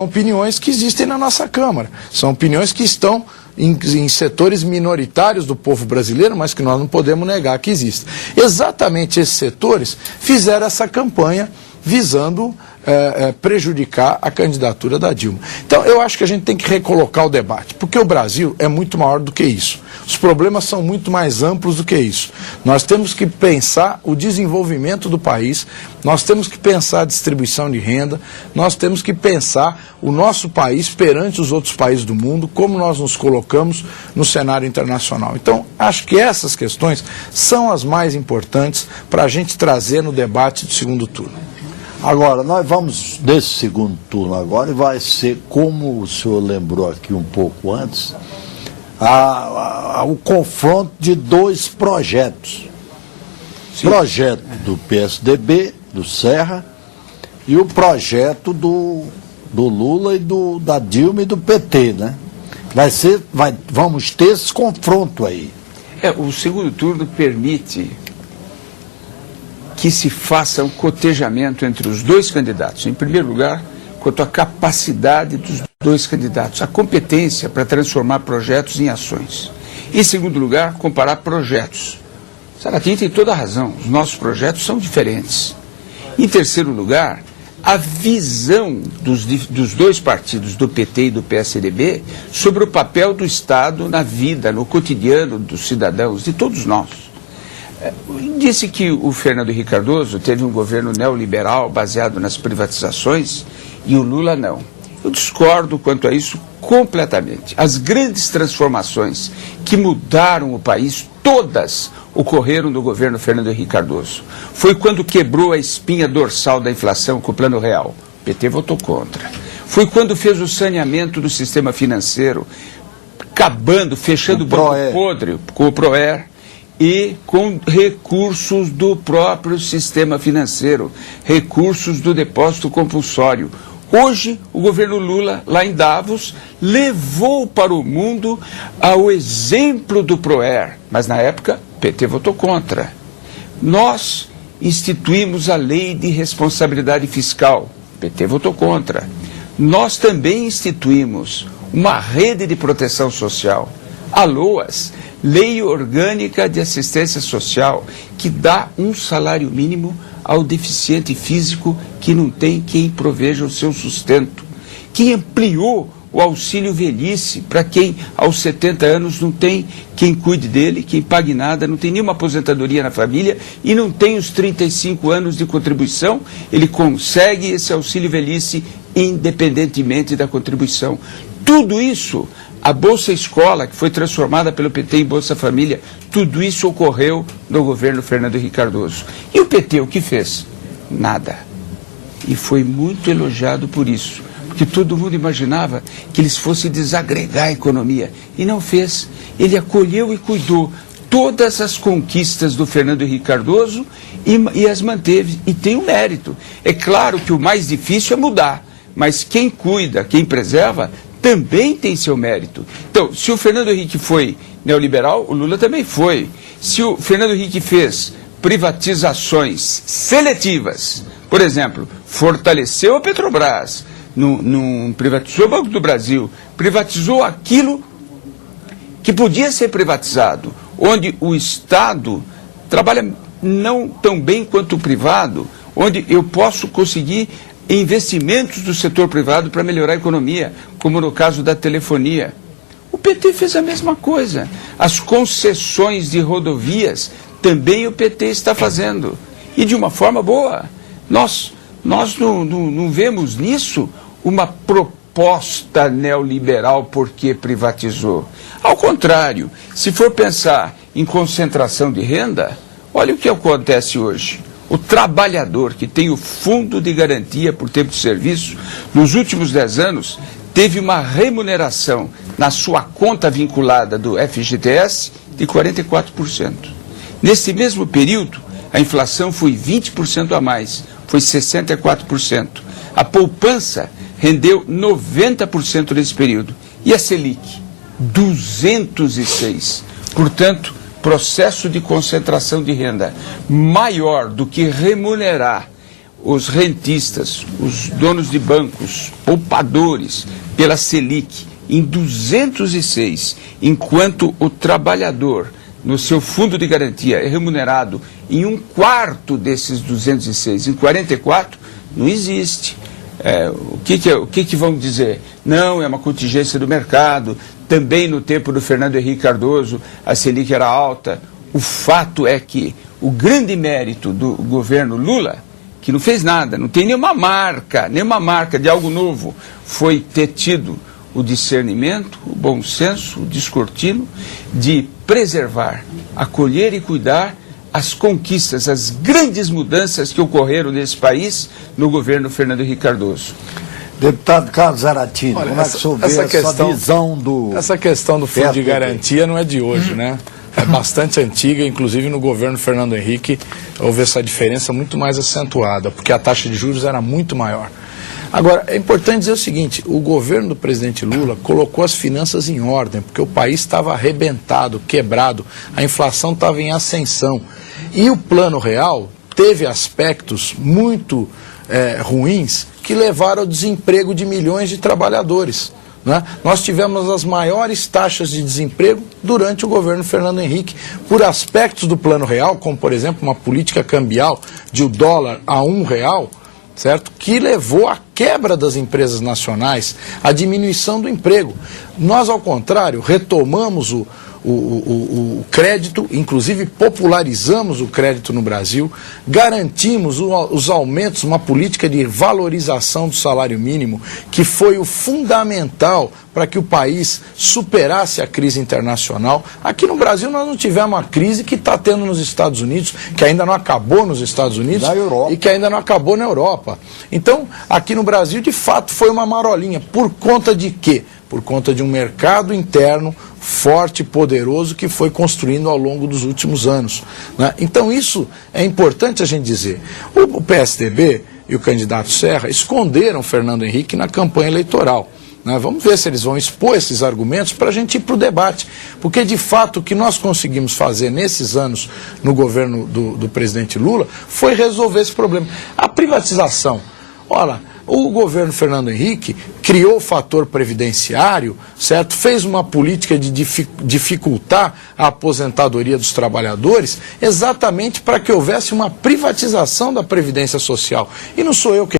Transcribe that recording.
Opiniões que existem na nossa Câmara. São opiniões que estão em setores minoritários do povo brasileiro, mas que nós não podemos negar que existem. Exatamente esses setores fizeram essa campanha visando prejudicar a candidatura da Dilma. Então, eu acho que a gente tem que recolocar o debate, porque o Brasil é muito maior do que isso. Os problemas são muito mais amplos do que isso. Nós temos que pensar o desenvolvimento do país, nós temos que pensar a distribuição de renda, nós temos que pensar o nosso país perante os outros países do mundo, como nós nos colocamos no cenário internacional. Então, acho que essas questões são as mais importantes para a gente trazer no debate do segundo turno. Agora, nós vamos nesse segundo turno agora e vai ser, como o senhor lembrou aqui um pouco antes, o confronto de dois projetos. Sim. Projeto do PSDB, do Serra, e o projeto do Lula e da Dilma e do PT, né? Vamos ter esse confronto aí. O segundo turno permite que se faça um cotejamento entre os dois candidatos. Em primeiro lugar, quanto à capacidade dos dois candidatos, a competência para transformar projetos em ações. Em segundo lugar, comparar projetos. Sarratin tem toda a razão, os nossos projetos são diferentes. Em terceiro lugar, a visão dos dois partidos, do PT e do PSDB, sobre o papel do Estado na vida, no cotidiano dos cidadãos, de todos nós. Disse que o Fernando Henrique Cardoso teve um governo neoliberal baseado nas privatizações e o Lula não. Eu discordo quanto a isso completamente. As grandes transformações que mudaram o país, todas ocorreram no governo Fernando Henrique Cardoso. Foi quando quebrou a espinha dorsal da inflação com o Plano Real. O PT votou contra. Foi quando fez o saneamento do sistema financeiro, fechando o banco podre com o PROER, e com recursos do próprio sistema financeiro, recursos do depósito compulsório. Hoje, o governo Lula, lá em Davos, levou para o mundo o exemplo do PROER, mas na época o PT votou contra. Nós instituímos a lei de responsabilidade fiscal, o PT votou contra. Nós também instituímos uma rede de proteção social, a LOAS, Lei Orgânica de Assistência Social, que dá um salário mínimo ao deficiente físico que não tem quem proveja o seu sustento, que ampliou o auxílio velhice para quem aos 70 anos não tem quem cuide dele, quem pague nada, não tem nenhuma aposentadoria na família e não tem os 35 anos de contribuição, ele consegue esse auxílio velhice independentemente da contribuição. Tudo isso, a Bolsa Escola, que foi transformada pelo PT em Bolsa Família, tudo isso ocorreu no governo Fernando Henrique Cardoso. E o PT o que fez? Nada. E foi muito elogiado por isso, porque todo mundo imaginava que eles fossem desagregar a economia. E não fez. Ele acolheu e cuidou todas as conquistas do Fernando Henrique Cardoso e as manteve. E tem um mérito. É claro que o mais difícil é mudar, mas quem cuida, quem preserva, também tem seu mérito. Então, se o Fernando Henrique foi neoliberal, o Lula também foi. Se o Fernando Henrique fez privatizações seletivas, por exemplo, fortaleceu a Petrobras, não privatizou o Banco do Brasil, privatizou aquilo que podia ser privatizado, onde o Estado trabalha não tão bem quanto o privado, onde eu posso conseguir investimentos do setor privado para melhorar a economia, como no caso da telefonia. O PT fez a mesma coisa. As concessões de rodovias também o PT está fazendo. E de uma forma boa. Nós não vemos nisso uma proposta neoliberal porque privatizou. Ao contrário, se for pensar em concentração de renda, olha o que acontece hoje. O trabalhador que tem o fundo de garantia por tempo de serviço, nos últimos 10 anos, teve uma remuneração na sua conta vinculada do FGTS de 44%. Nesse mesmo período, a inflação foi 20% a mais, foi 64%. A poupança rendeu 90% nesse período. E a Selic? 206%. Portanto, processo de concentração de renda maior do que remunerar os rentistas, os donos de bancos, poupadores, pela Selic em 206, enquanto o trabalhador, no seu fundo de garantia, é remunerado em 1/4 desses 206, em 44, não existe. O que vão dizer? Não, é uma contingência do mercado. Também no tempo do Fernando Henrique Cardoso, a Selic era alta. O fato é que o grande mérito do governo Lula, que não fez nada, não tem nenhuma marca de algo novo, foi ter tido o discernimento, o bom senso, o descortino de preservar, acolher e cuidar as conquistas, as grandes mudanças que ocorreram nesse país no governo Fernando Henrique Cardoso. Deputado Carlos Zaratini, como é que o senhor vê essa visão do... Essa questão do fundo de garantia não é de hoje, né? É bastante antiga, inclusive no governo Fernando Henrique houve essa diferença muito mais acentuada, porque a taxa de juros era muito maior. Agora, é importante dizer o seguinte, o governo do presidente Lula colocou as finanças em ordem, porque o país estava arrebentado, quebrado, a inflação estava em ascensão. E o Plano Real teve aspectos muito ruins que levaram ao desemprego de milhões de trabalhadores. Né? Nós tivemos as maiores taxas de desemprego durante o governo Fernando Henrique, por aspectos do Plano Real, como, por exemplo, uma política cambial de o dólar a R$1, certo? Que levou à quebra das empresas nacionais, à diminuição do emprego. Nós, ao contrário, retomamos o crédito, inclusive popularizamos o crédito no Brasil, garantimos os aumentos, uma política de valorização do salário mínimo, que foi o fundamental para que o país superasse a crise internacional. Aqui no Brasil nós não tivemos uma crise que está tendo nos Estados Unidos, que ainda não acabou nos Estados Unidos e que ainda não acabou na Europa. Então, aqui no Brasil, de fato, foi uma marolinha. Por conta de quê? Por conta de um mercado interno forte e poderoso que foi construindo ao longo dos últimos anos. Né? Então isso é importante a gente dizer. O PSDB e o candidato Serra esconderam Fernando Henrique na campanha eleitoral. Né? Vamos ver se eles vão expor esses argumentos para a gente ir para o debate. Porque, de fato, o que nós conseguimos fazer nesses anos no governo do presidente Lula foi resolver esse problema. A privatização. Olha, o governo Fernando Henrique criou o fator previdenciário, certo? Fez uma política de dificultar a aposentadoria dos trabalhadores, exatamente para que houvesse uma privatização da Previdência Social. E não sou eu que